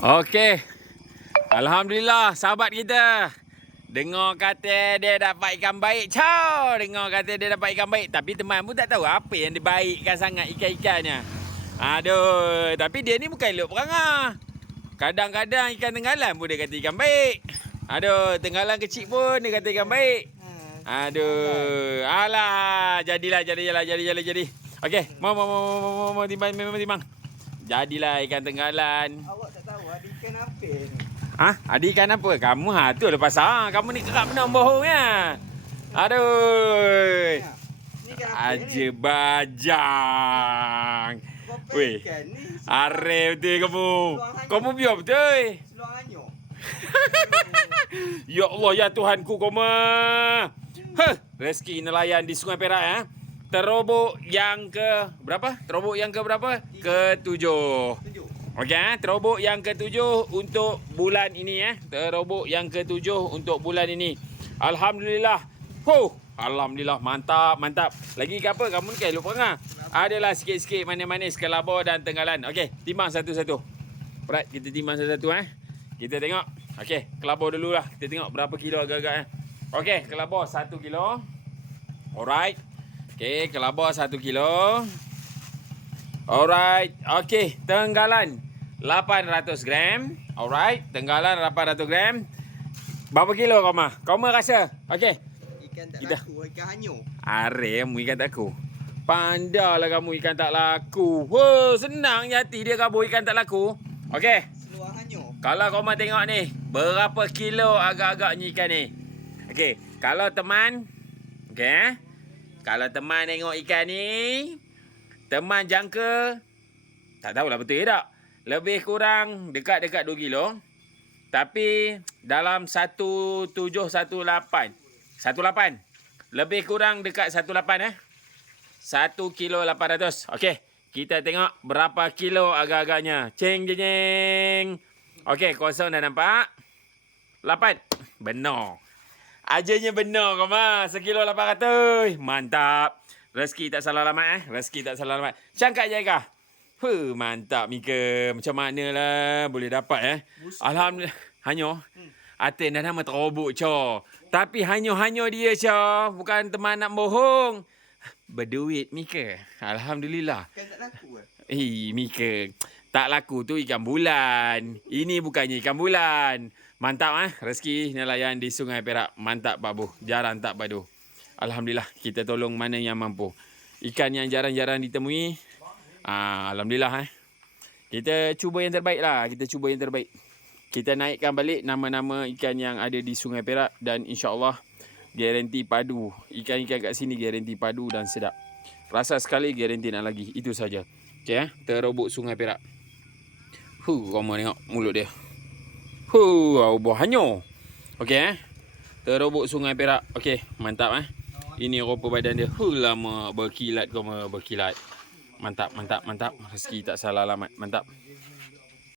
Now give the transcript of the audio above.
Okey. Alhamdulillah sahabat kita. Dengar kata dia dapat ikan baik. Ciao. Dengar kata dia dapat ikan baik. Tapi teman pun tak tahu apa yang dibaikkan sangat ikan-ikannya. Aduh. Tapi dia ni bukan elok perangai. Kadang-kadang ikan tenggalan pun dia kata ikan baik. Aduh. Tenggalan kecil pun dia kata ikan baik. Aduh. Alah. Jadilah. Jadi. Okey. Mau timbang. Jadilah ikan tenggalan. Awak tak tahu ada ikan apa ni? Ada ikan apa? Kamu tu lepas kamu ni kerap benar bohong ya. Aduh. Ni ikan apa Aja ni? bajang. Berapa Weh. ikan ni? Arif betul kamu. Kamu biar betul. Seluang hanyut. Ya Allah ya Tuhanku kamu. Rezeki nelayan di Sungai Perak ya. Terobok yang ke berapa? Terobok yang ke berapa? Ke-7. Tunjuk. Okey, terobok yang ke-7 untuk bulan ini Terobok yang ke-7 untuk bulan ini. Alhamdulillah. Alhamdulillah, mantap. Lagi ke apa? Kamu ni kan lupa ngah. Adalah sikit-sikit manis-manis kelabur dan tenggalan. Okey, timbang satu-satu. Berat, kita timbang satu-satu Kita tengok. Okey, kelabur dululah. Kita tengok berapa kilo agak-agak Okey, kelabur 1 kilo. Alright. Okey, kelabur 1 kilo. Alright. Okey, tenggalan 800 gram. Alright, tenggalan 800 gram. Berapa kilo kau mah? Kau mah rasa? Okey. Ikan tak Kita. laku, ikan hanyut. Arem ikan tak laku. Pandailah kamu ikan tak laku. Wah, senang jati dia kabur ikan tak laku. Okey. Seluang hanyut. Kalau kau mah tengok ni, berapa kilo agak-agaknya ikan ni? Okey, kalau teman kalau teman tengok ikan ni, teman jangka tak tahulah betul ke tak. Lebih kurang dekat-dekat 2 kilo. Tapi dalam 1718. 18. Lebih kurang dekat 18 1 kilo 800. Okey, kita tengok berapa kilo agak-agaknya. Ceng. Okey, kosong dah nampak. 8. Benar. Ajanya benar kau mah. 1 kilo 800. Mantap. Rezeki tak salah alamat Rezeki tak salah alamat. Cangkat jaga. Mantap Mika. Macam manalah boleh dapat Alhamdulillah. Hanyo. Atin dah nama terobok co. Tapi hanyo-hanyo dia co. Bukan teman nak bohong. Berduit Mika. Alhamdulillah. Ikan tak laku ke? Mika. Tak laku tu ikan bulan. Ini bukannya ikan bulan. Mantap rezeki nelayan di Sungai Perak. Mantap Pak Bu. Jarang tak padu. Alhamdulillah kita tolong mana yang mampu. Ikan yang jarang-jarang ditemui. Alhamdulillah Kita cuba yang terbaik lah. Kita naikkan balik nama-nama ikan yang ada di Sungai Perak. Dan insyaAllah garanti padu. Ikan-ikan kat sini garanti padu dan sedap. Rasa sekali garanti nak lagi. Itu saja. Okay, terobok Sungai Perak. Kamu tengok mulut dia. Bau hanyur. Okey terobok Sungai Perak. Okey, mantap Ini rupa badan dia. Lama berkilat. Mantap. Rezeki tak salah alamat. Mantap.